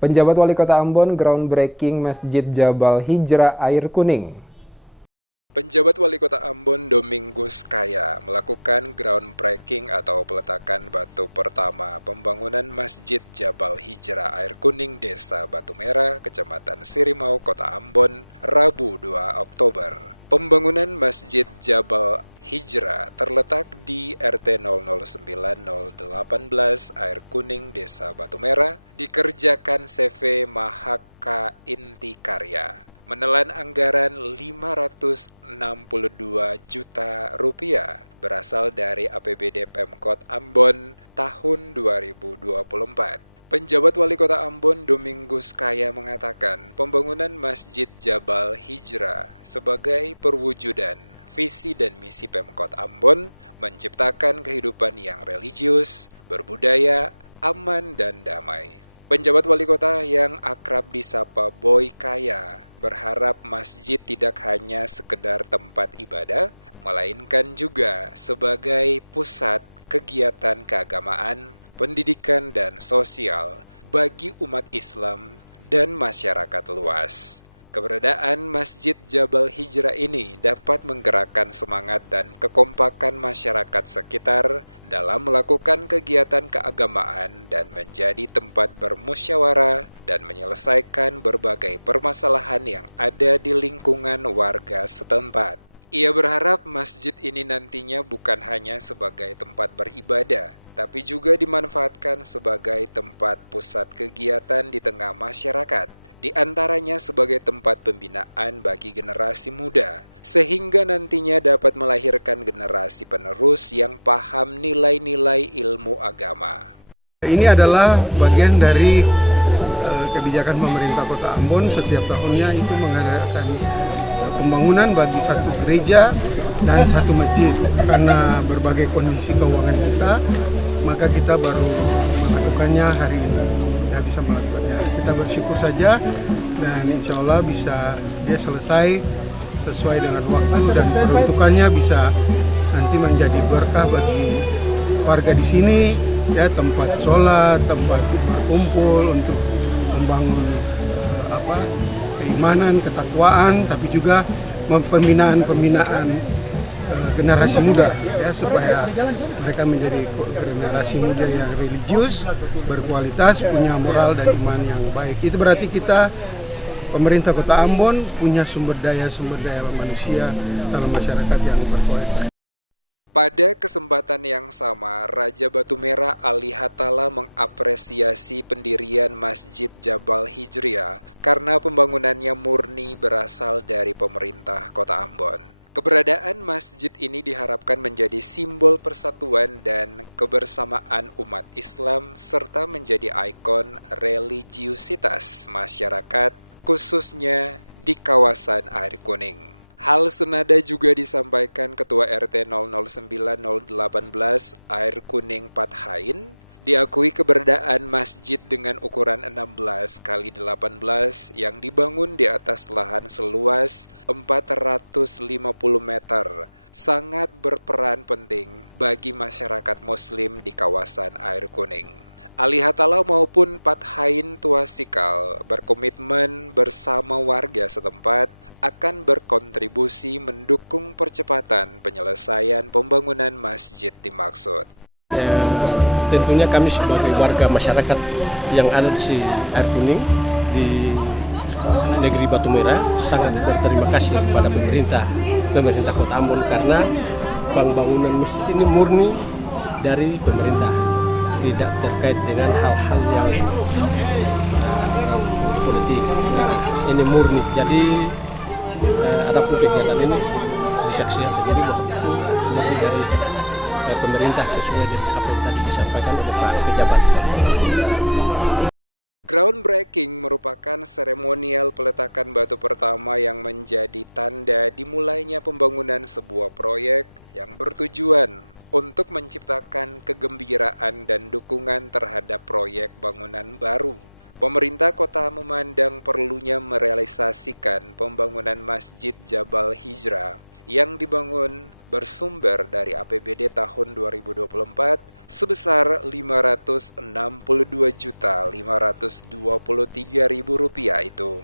Penjabat Wali Kota Ambon groundbreaking Masjid Jabal Hijrah Air Kuning. Penjabat Wali Kota Ambon Domingus Kaya melakukan groundbreaking atau peletakan batu pertama pembangunan Masjid Jabal Hijrah Air Kuning Desa Batu Merah, Kecamatan Sirimau, Kota Ambon, Rabu 2 Oktober. Pembangunan Masjid Jabal Hijrah terletak di RT 009018 Air Kuning Desa Batu Merah, dikerjakan CV Mahaka Inti Karya. Menelan anggaran 562 juta rupiah berasal dari APBD Pemkot Ambon tahun 2024. Penjabat Wali Kota Ambon Domingus Kaya mengatakan pembangunan Masjid Jabal Hijrah sebagai perwujudan visi dan misi Pemkot Ambon menciptakan kehidupan yang religius, berbudaya, aman, dan damai. Penjabat Wali Kota yang akrab disapa Boy Kaya berharap masjid tidak hanya sekedar tempat ibadah, melainkan juga sebagai pusat kegiatan keagamaan, pendidikan, dan sosial bagi umat Islam dan masyarakat luas. Keberadaan Masjid Jabal Hijrah ini dapat menggerakkan semangat dan kekompakan masyarakat sekitar dalam melakukan kegiatan keagamaan dan menjadi tempat bermusyawarah dan menyelesaikan berbagai permasalahan yang ada di lingkungan warga setempat. Ia berharap masjid ini nantinya bukan hanya sebagai tempat beribadah, tapi juga dimanfaatkan sebagai tempat pusat kegiatan di tengah masyarakat, di antaranya sebagai tempat pembinaan bagi generasi muda, sehingga nantinya dapat melahirkan generasi penerus yang paham nilai-nilai ilmu agama. Ini adalah bagian dari kebijakan pemerintah Kota Ambon. Setiap tahunnya itu mengadakan pembangunan bagi satu gereja dan satu masjid. Karena berbagai kondisi keuangan kita, maka kita baru melakukannya hari ini. Tidak bisa melakukannya. Kita bersyukur saja dan insya Allah bisa dia selesai sesuai dengan waktu dan peruntukannya bisa nanti menjadi berkah bagi warga di sini, ya, tempat sholat, tempat berkumpul untuk membangun keimanan, ketakwaan, tapi juga pembinaan generasi muda, ya, supaya mereka menjadi generasi muda yang religius, berkualitas, punya moral dan iman yang baik. Itu berarti kita pemerintah Kota Ambon punya sumber daya manusia dalam masyarakat yang berkualitas. Pada kesempatan yang sama, Raja Batu Merah Ali Hatala mengapresiasi pendirian Masjid Jabal Hijrah karena pembangunannya murni berasal dari pemerintah Kota Ambon. Keberadaan masjid ini diharapkan menjadi simbol persatuan dan kebersamaan umat Islam serta menjadi ikon religiusitas masyarakat, khususnya di kawasan Air Kuning. Hal senada juga disampaikan Ketua RT 009018 Air Kuning Pathain. Diakui keberadaan masjid dengan ukuran 16 x 18 yang dibangun di atas lahan seluas 450 meter sangat berperan penting bagi masyarakat muslim di kawasan Air Kuning. Ali Hatala maupun Pathain Tuasikal berkomitmen bersama warga setempat akan berkontribusi mendukung percepatan penyelesaian pembangunan masjid dimaksud. Tentunya kami sebagai warga masyarakat yang ada di Air Kuning di negeri Batu Merah sangat berterima kasih kepada pemerintah Kota Ambon karena pembangunan masjid ini murni dari pemerintah, tidak terkait dengan hal-hal yang politik. Ini murni, jadi adapun kegiatan ini disaksikan sendiri bahwa itu murni dari pemerintah sesuai dengan apa yang tadi disampaikan oleh Pak Pejabat. Groundbreaking merupakan seremonial peletakan batu pertama yang menjadi tanda dimulainya pembangunan sebuah proyek yang bertujuan untuk menciptakan kegembiraan dan dukungan terhadap proyek bangunan baru. Pemerintah kota memandang perlunya merealisasikan pembangunan Masjid Jabal Hijrah yang dibangun bersumber dari APBD tahun 2024 sebesar Rp562.523.000 itu.